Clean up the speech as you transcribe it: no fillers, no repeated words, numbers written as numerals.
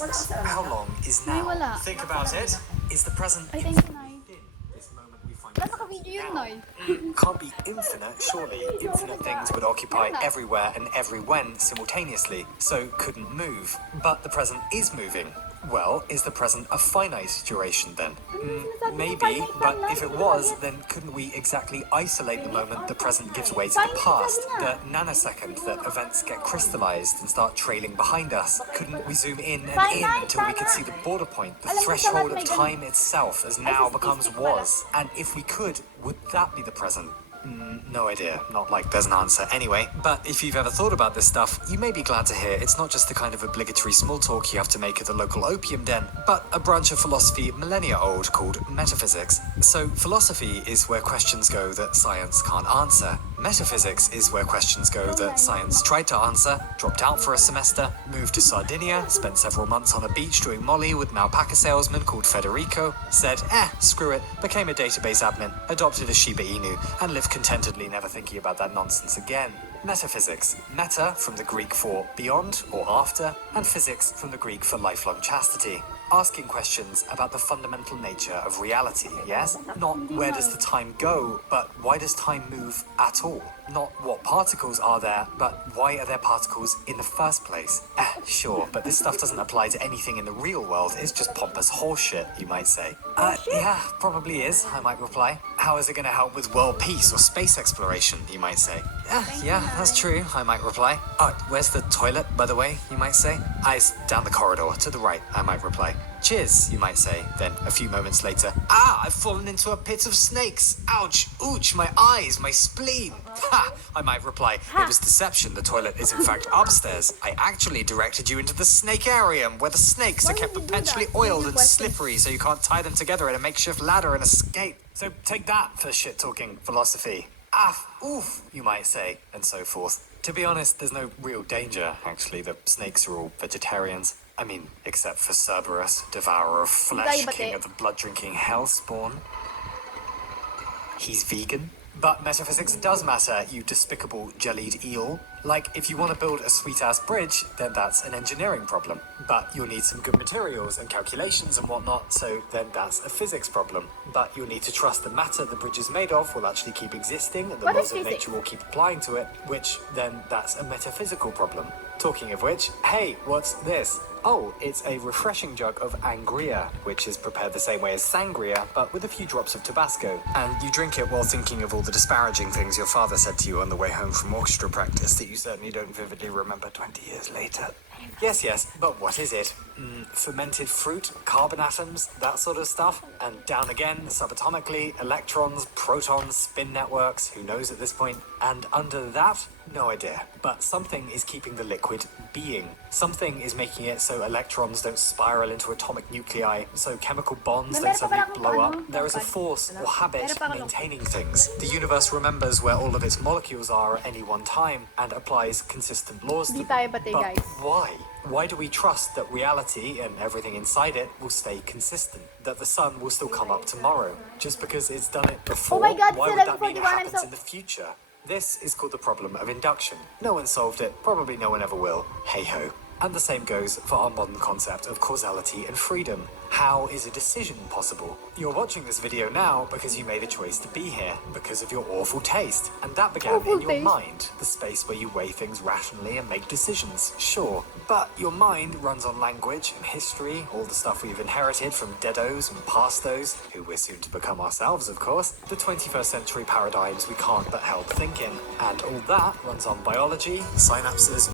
physics. How long is Nay, now? wala. Think about it. Is the present Ay, thank you, Nay. within this moment we find Ba't naka-video yun, now? Nay? Can't be infinite, surely. Infinite things would occupy everywhere and every when simultaneously, so couldn't move. But the present is moving. Well, is the present a finite duration then? Maybe, but if it was, then couldn't we exactly isolate the moment the present gives way to the past? The nanosecond that events get crystallized and start trailing behind us? Couldn't we zoom in and in until we could see the border point, the threshold of time itself as now becomes was? And if we could, would that be the present? No idea. Not like there's an answer anyway. But if you've ever thought about this stuff, you may be glad to hear it's not just the kind of obligatory small talk you have to make at the local opium den, but a branch of philosophy millennia old called metaphysics. So philosophy is where questions go that science can't answer. Metaphysics is where questions go that science tried to answer, dropped out for a semester, moved to Sardinia, spent several months on a beach doing Molly with an alpaca salesman called Federico, said, screw it, became a database admin, adopted a Shiba Inu, and lived contentedly never thinking about that nonsense again. Metaphysics. Meta from the Greek for beyond or after, and physics from the Greek for lifelong chastity. Asking questions about the fundamental nature of reality, yes? Not where does the time go, but why does time move at all? Not what particles are there, but why are there particles in the first place? Sure, but this stuff doesn't apply to anything in the real world. It's just pompous horseshit, you might say. Yeah, probably is, I might reply. How is it going to help with world peace or space exploration, you might say? Yeah, that's true, I might reply. Where's the toilet, by the way, you might say? It's down the corridor, to the right, I might reply. Cheers, you might say. Then, a few moments later, I've fallen into a pit of snakes. Ouch, ouch, my eyes, my spleen. Ha, I might reply. It was deception. The toilet is in fact upstairs. I actually directed you into the snakearium, where the snakes are kept perpetually oiled and slippery so you can't tie them together in a makeshift ladder and escape. So take that for shit-talking philosophy. Oof, you might say, and so forth. To be honest, there's no real danger, actually. The snakes are all vegetarians. I mean, except for Cerberus, devourer of flesh, king of the blood-drinking hellspawn. He's vegan. But metaphysics does matter, you despicable jellied eel. Like, if you want to build a sweet-ass bridge, then that's an engineering problem. But you'll need some good materials and calculations and whatnot, so then that's a physics problem. But you'll need to trust the matter the bridge is made of will actually keep existing, and the laws of nature will keep applying to it, which then that's a metaphysical problem. Talking of which, hey, what's this? Oh, it's a refreshing jug of angria, which is prepared the same way as sangria, but with a few drops of Tabasco. And you drink it while thinking of all the disparaging things your father said to you on the way home from orchestra practice that you certainly don't vividly remember 20 years later. Yes, but what is it? Fermented fruit, carbon atoms, that sort of stuff. And down again, subatomically, electrons, protons, spin networks, who knows at this point. And under that, no idea. But something is keeping the liquid being. Something is making it so electrons don't spiral into atomic nuclei, so chemical bonds don't suddenly blow up. There is a force or habit maintaining things. The universe remembers where all of its molecules are at any one time and applies consistent laws to them. But why? Why do we trust that reality and everything inside it will stay consistent? That the sun will still come up tomorrow? Just because it's done it before? Why would that mean it happens in the future? This is called the problem of induction. No one solved it, probably no one ever will. Hey-ho. And the same goes for our modern concept of causality and freedom. How is a decision possible? You're watching this video now because you made a choice to be here, because of your awful taste. And that began in your mind, the space where you weigh things rationally and make decisions, sure. But your mind runs on language and history, all the stuff we've inherited from deados and pastos, who we're soon to become ourselves, of course, the 21st century paradigms we can't but help think in. And all that runs on biology, synapses,